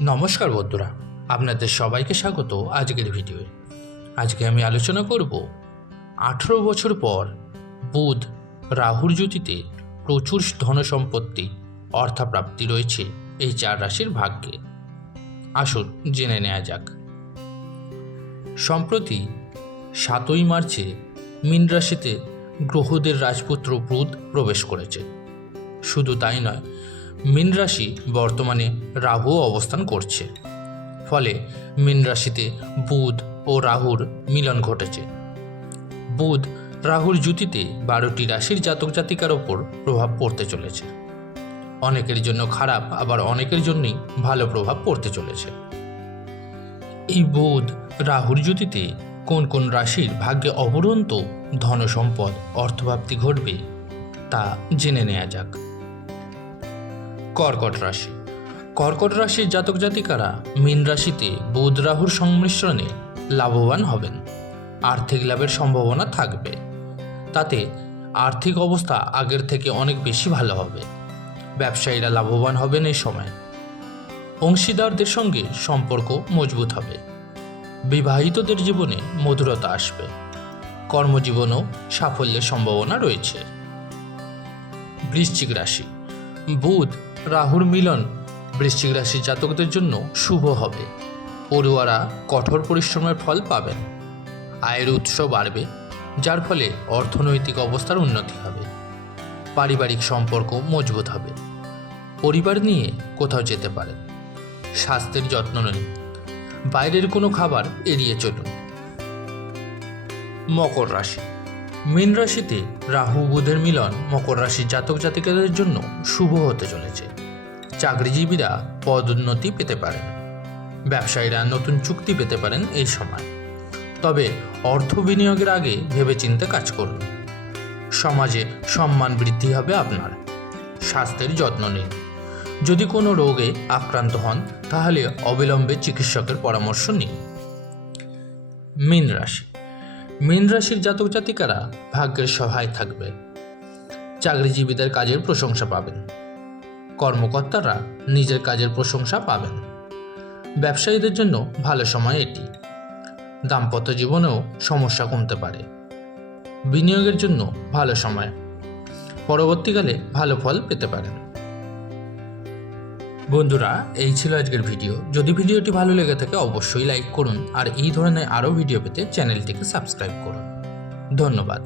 নমস্কার বন্ধুরা, আপনাদের সবাইকে স্বাগত আজকের ভিডিওয়ে। আজকে আমি আলোচনা করব 18 বছর পর বুধ রাহুর জ্যোতিতে প্রচুর ধনসম্পত্তি অর্থপ্রাপ্তি রয়েছে এই 4 রাশির ভাগ্যে। আসুন জেনে নেওয়া যাক। সম্প্রতি 7ই মার্চে মীন রাশিতে গ্রহদের রাজপুত্র বুধ প্রবেশ করেছে। শুধু তাই নয়, মীন রাশি বর্তমানে রাহুও অবস্থান করছে। ফলে মীন রাশিতে বুধ ও রাহুর মিলন ঘটেছে। বুধ রাহুর জ্যোতিতে 12টি রাশির জাতক জাতিকার ওপর প্রভাব পড়তে চলেছে। অনেকের জন্য খারাপ, আবার অনেকের জন্যই ভালো প্রভাব পড়তে চলেছে। এই বুধ রাহুর জ্যোতিতে কোন কোন রাশির ভাগ্যে অপরন্ত ধনসম্পদ অর্থপ্রাপ্তি ঘটবে তা জেনে নেওয়া যাক। কর্কট রাশি। কর্কট রাশির জাতক জাতিকারা মীন রাশিতে বুধ রাহুর সংমিশ্রণে লাভবান হবেন। আর্থিক লাভের সম্ভাবনা থাকবে। তাতে আর্থিক অবস্থা আগের থেকে অনেক বেশি ভালো হবে। ব্যবসায়ীরা লাভবান হবেন এই সময়। অংশীদারদের সঙ্গে সম্পর্ক মজবুত হবে। বিবাহিতদের জীবনে মধুরতা আসবে। কর্মজীবনেও সাফল্যের সম্ভাবনা রয়েছে। বৃশ্চিক রাশি। বুধ রাহুর মিলন বৃশ্চিক রাশির জাতকদের জন্য শুভ হবে। পড়ুয়ারা কঠোর পরিশ্রমের ফল পাবেন। আয়ের উৎস বাড়বে, যার ফলে অর্থনৈতিক অবস্থার উন্নতি হবে। পারিবারিক সম্পর্ক মজবুত হবে। পরিবার নিয়ে কোথাও যেতে পারেন। স্বাস্থ্যের যত্ন নিন। বাইরের কোনো খাবার এড়িয়ে চলুন। মকর রাশি। মীন রাশিতে রাহু বুধের মিলন মকর রাশির জাতক জাতিকাদের জন্য শুভ হতে চলেছে। চাকরিজীবীরা পদোন্নতি পেতে পারেন। ব্যবসায়ীরা নতুন চুক্তি পেতে পারেন এই সময়। তবে অর্থ বিনিয়োগের আগে ভেবেচিন্তে কাজ করুন। সমাজে সম্মান বৃদ্ধি হবে আপনার। স্বাস্থ্যের যত্ন নিন। যদি কোনো রোগে আক্রান্ত হন তাহলে অবিলম্বে চিকিৎসকের পরামর্শ নিন। মীন রাশি। মীন রাশির জাতক জাতিকারা ভাগ্যের সহায় থাকবে। চাকরিজীবীদের কাজের প্রশংসা পাবেন। কর্মকর্তারা নিজের কাজের প্রশংসা পাবেন। ব্যবসায়ীদের জন্য ভালো সময় এটি। দাম্পত্য জীবনেও সমস্যা কমতে পারে। বিনিয়োগের জন্য ভালো সময়। পরবর্তীকালে ভালো ফল পেতে পারেন। বন্ধুরা, এই ছিল আজকের ভিডিও। যদি ভিডিওটি ভালো লেগে থাকে অবশ্যই লাইক করুন, আর এই ধরনের আরও ভিডিও পেতে চ্যানেলটিকে সাবস্ক্রাইব করুন। ধন্যবাদ।